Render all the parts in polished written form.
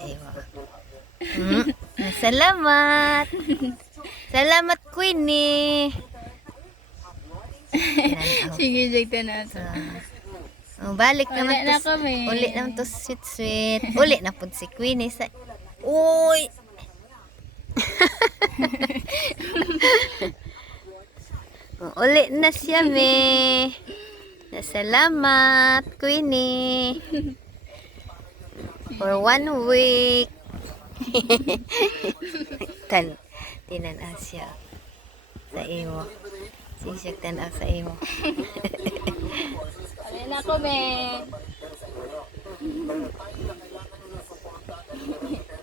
Ewa. Salamat. Salamat, Queenie. Sige, jagta na ito. Balik naman Uli na to. kami. Uli naman to sweet. Uli na po si Queenie. Uy! Uli na siya, me. Salamat, Queenie. For 1 week. Tinan siya sa iyo. Sisig tanaw sa iyo. Uli na kami.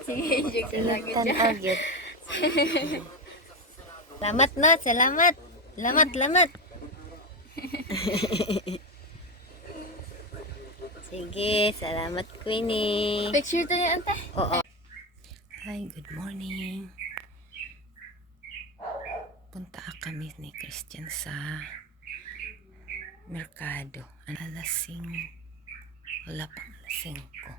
Sige, jagta na Sisig tanaw gyud. Salamat na, salamat. Salamat. Sige, salamat, Queenie. Picture to niya, ante. Oo. Hi, good morning. Punta kami ni Christian sa merkado. Alasing. Wala pang alasing ko.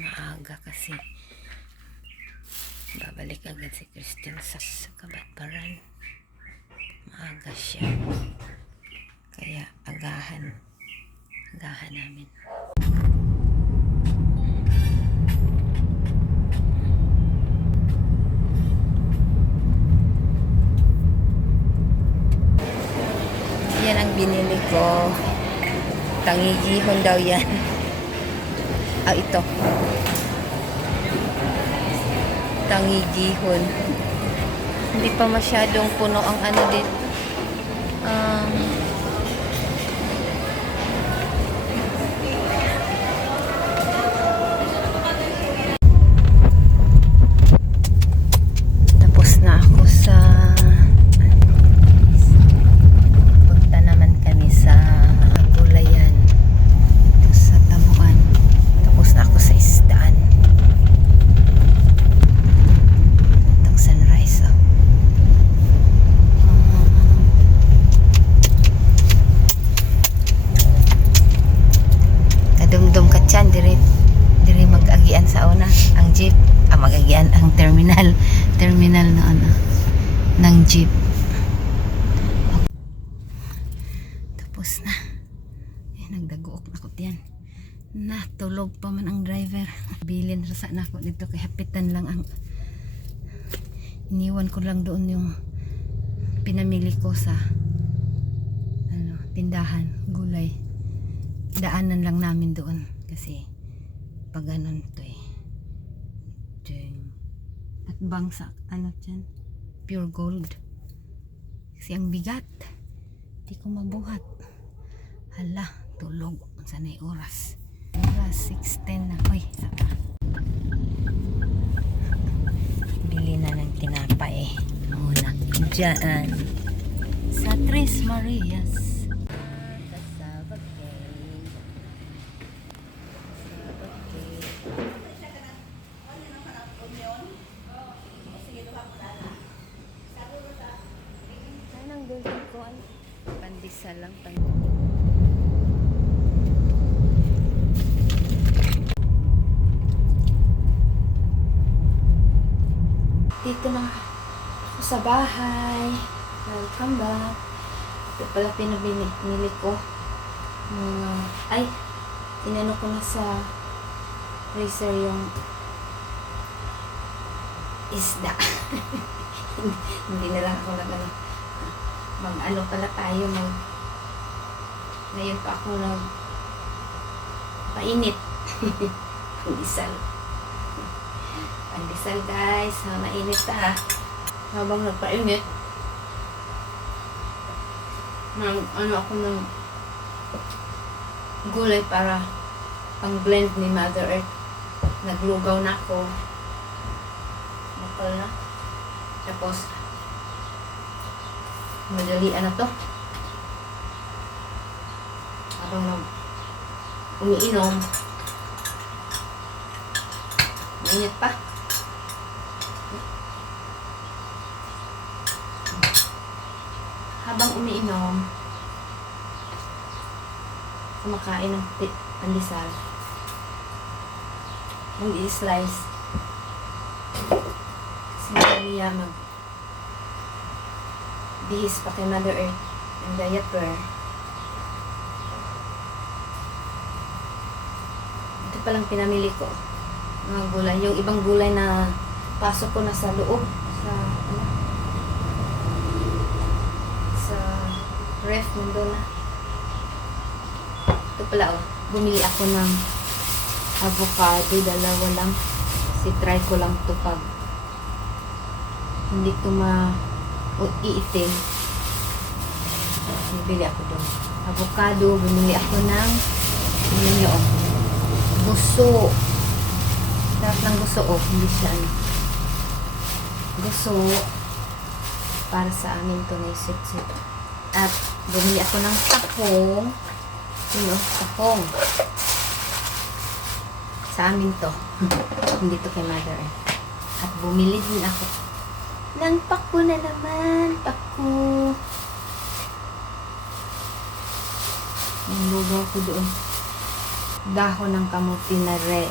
Maaga kasi. Babalik agad si Christian sa Kabatbaran. Maaga siya. Kaya agahan namin. Yan ang binili ko. Tangigihon daw yan. Ito. Tangigihon. Hindi pa masyadong puno ang ano din. Tapos na ako sa punta naman kami sa gulayan sa Tamuan. Tapos na ako sa isdaan. Itong sunrise. Kadumdum ka dyan, diri mag-agian sa una ang jeep. Mag-agian ang terminal na ano ng jeep. Tapos na. Nagdaguok na ko diyan. Natulog pa man ang driver. Bilin rasa na ako dito kay hapitan lang ang iniwan ko lang doon yung pinamili ko sa tindahan, gulay. Daanan lang namin doon kasi pag ganun to at bangsa dyan, pure gold kasi ang bigat di ko mabuhat. Hala, tulog sanay oras 6:10 na. Saka bili na ng tinapay muna dyan sa Tres Marias. Pandesal lang. Dito na ako sa bahay. Welcome back. Ito pala pinabili ko. Tinano ko na sa freezer yung isda. Hindi na lang ako mag-ano pala tayo ngayon pa ako painit. Pandesal guys, mainit habang nagpainit ako ng gulay para pang blend ni Mother Earth. Naglugaw na ako, makal na, tapos madalian na to habang umiinom. Mainit pa. Habang umiinom, kumakain ng pandesal. Kung i-slice. Kasi niya mag bihis pa kay Mother Earth ng diaper. Ito palang pinamili ko. Mga gulay. Yung ibang gulay na pasok ko na sa loob. Sa ref mundo na. Ito pala oh. Bumili ako ng avocado. Dalawa lang. Kasi try ko lang ito pag hindi ito iitim. Bibili ako doon. Avocado. Bumili ako ng guso. Sarap ng guso. Oh, hindi siya ano. Guso. Para sa amin to na isip-sip. At bumili ako ng tahong. Tahong. Sa amin to. Hindi to kay Mother Earth. At bumili din ako ng pako na naman. Pako. Yung lugaw ko doon. Dahon ng kamuti na red.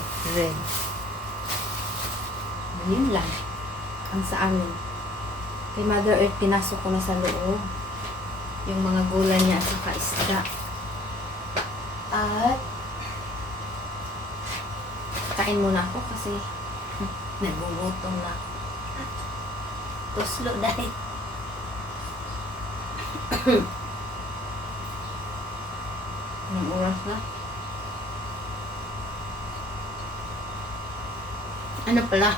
Yun lang. Ang sa amin. Kay Mother Earth, pinasok ko na sa loob. Yung mga gulay niya at saka isda. At kain muna ako kasi nagugutom na ako. Tuslo dahil. Anong oras na? Ano pala?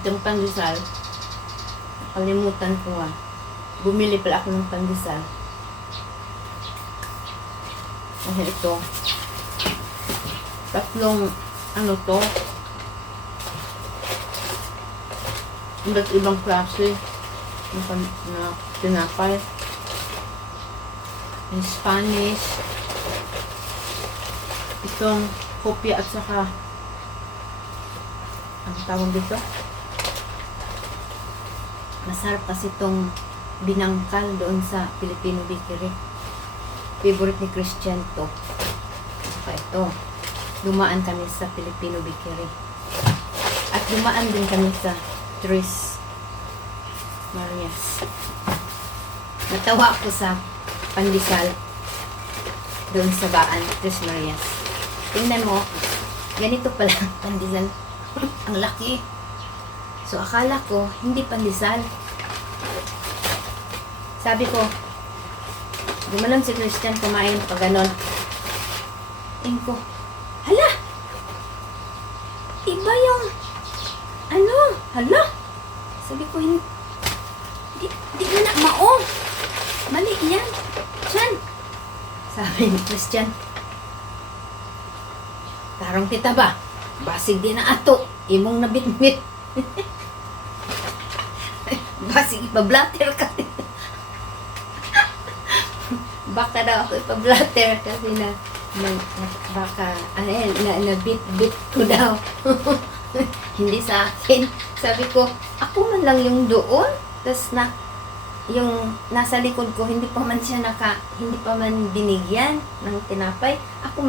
Itong pandesal. Nakalimutan ko nga. Bumili pala ako ng pandesal. Dahil ito. Tatlong ano to. Iba't ibang klase na tinapay. Yung Spanish. Itong kopya at saka ang tawag dito. Masarap kasi itong binangkal doon sa Filipino Bakery. Favorite ni Christian to. Saka ito. Dumaan kami sa Filipino Bakery. At dumaan din kami sa Tres Marias. Natawa ako sa pandesal doon sa Baan, Tres Marias. Tingnan mo, ganito pala ang pandesal. Ang laki. So, akala ko, hindi pandesal. Sabi ko, gumanon si Christian kumain pa ganon. Tingin ko, hala! Iba yung, hala! Sabi ko, di na maong. Mali yan. Diyan. Sabi ni Christian, tarong kita ba? Basig din na ato. Imong nabitbit. Basig ipablatter ka. Baka daw ako ipablatter kasi baka nabit-bit ko daw. Hindi sa akin. Sabi ko, ako man lang yung doon. Tapos yung nasa likod ko, hindi pa man binigyan ng tinapay. Ako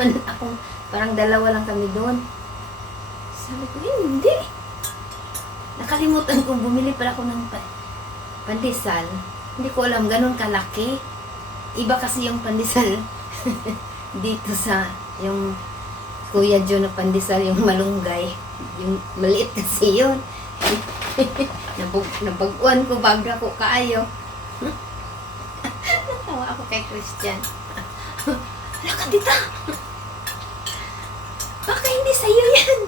parang dalawa lang kami doon. Sabi ko, hindi. Nakalimutan kong bumili pala ako ng pandesal. Hindi ko alam, ganun kalaki. Iba kasi yung pandesal dito sa yung Kuya Joe na pandesal, yung malunggay. Yung maliit kasi yun. Nabaguan ko baga ko kaayo. Natawa ako kay Christian. Hala ka dita! Baka hindi sa'yo yan.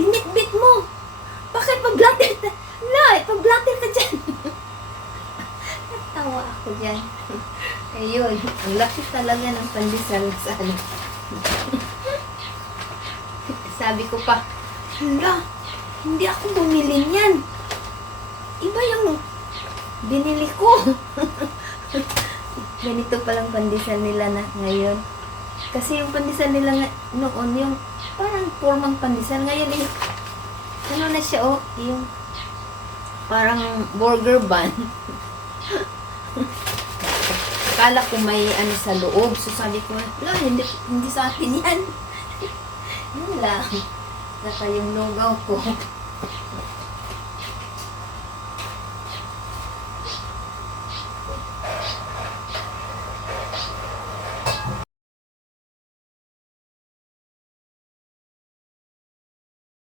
Binit-bit mo. Bakit pag-blatter ka? Pag-blatter ka dyan. Natawa ako dyan. Ayun, ang laki talaga ng pandesal sa ano. Sabi ko pa, hala, hindi ako bumili niyan. Iba yung binili ko. Ganito palang pandesal nila na ngayon. Kasi yung pandesal nila noon, yung parang formang pandesal. Ngayon, ano na siya, yung parang burger bun. akala ko may ano sa loob. So sabi ko, wala, hindi sa akin yan. Yun lang. Saka yung lugaw ko.